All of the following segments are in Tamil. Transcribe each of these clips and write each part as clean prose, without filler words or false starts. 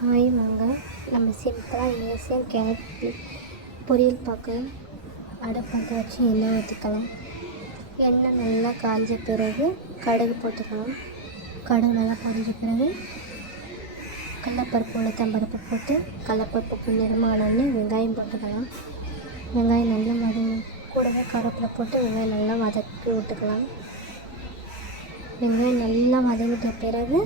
வாங்க நம்ம சிம்பிளாக ஈஸியாக கேரட் பொரியல் பார்க்கலாம். அடுப்பத்தை வச்சு எண்ணெய் ஊற்றிக்கலாம். எண்ணெய் நல்லா காஞ்ச பிறகு கடுகு போட்டுக்கலாம். கடுகு நல்லா பொரிஞ்ச பிறகு கடலப்பருப்பு உளுத்தம்பருப்பு போட்டு கடலப்பருப்பு பொன்னிறமானோடனே வெங்காயம் போட்டுக்கலாம். வெங்காயம் நல்லா கூடவே கருவேப்பிலை போட்டு வெங்காயம் நல்லா வதக்கி விட்டுக்கலாம். வெங்காயம் நல்லா வதங்கிட்ட பிறகு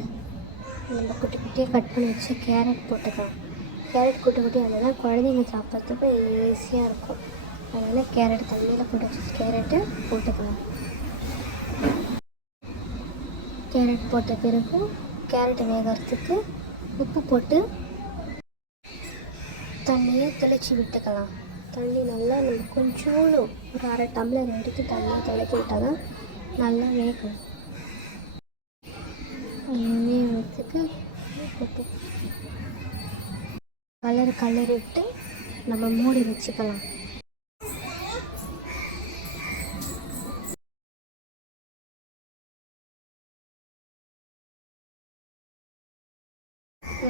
நம்ம குட்டி குட்டியாக கட் பண்ணி வச்சு கேரட் போட்டுக்கலாம். கேரட் குட்டி குட்டியாக இருந்தால் குழந்தைங்க சாப்பிட்றதுக்கு ஈஸியாக இருக்கும். அதனால் கேரட் தண்ணியில் போட்டு வச்சு கேரட்டை போட்டுக்கலாம். கேரட் போட்ட பிறகு கேரட் வேகிறதுக்கு உப்பு போட்டு தண்ணியை தெளித்து விட்டுக்கலாம். தண்ணி நல்லா நம்ம கொஞ்சோண்டு ஒரு அரை டம்ளர் எடுத்து தண்ணியை தெளித்து விட்டால் தான் நல்லா வேகும். வேகிறதுக்கு போட்டு கலரிட்டு நம்ம மூடி வச்சுக்கலாம்.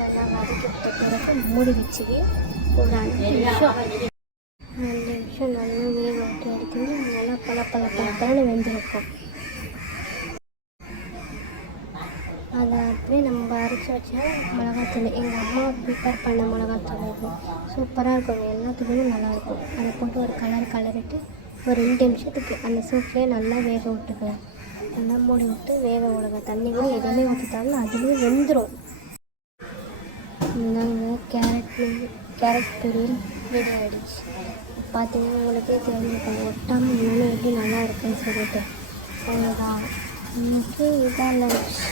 நல்லா வதக்கிட்ட பிறகு மூடி வச்சு ஒரு 2 நிமிஷம் நல்லா வேக விட்டு எடுத்துட்டு நல்லா பல வெந்திருக்கும். அதை அப்படியே நம்ம அரைச்சி வச்சா மிளகாத்தூள் எங்கள் அம்மா ப்ரிப்பேர் பண்ண மிளகாத்தூள் இது சூப்பராக இருக்கும். எல்லாத்துக்குமே நல்லாயிருக்கும். அதை போட்டு ஒரு கலரிட்டு ஒரு 2 நிமிஷத்துக்கு அந்த சூப்லேயே நல்லா வேக விட்டுக்கலாம். நல்லா மூடி விட்டு வேக விடுங்க. தண்ணி கூட எதுவுமே ஊற்றிட்டாலும் அதுலேயே வெந்துடும். இந்தாங்க கேரட் பொரியல் ரெடி ஆகிடுச்சு. பார்த்தீங்கன்னா உங்களுக்கே தெரிஞ்சுக்கணும் ஒட்டாமல் இன்னும் எப்படி நல்லா இருக்குன்னு சொல்லிட்டு. அவ்வளோதான். இன்றைக்கி இதான் லன்ச்.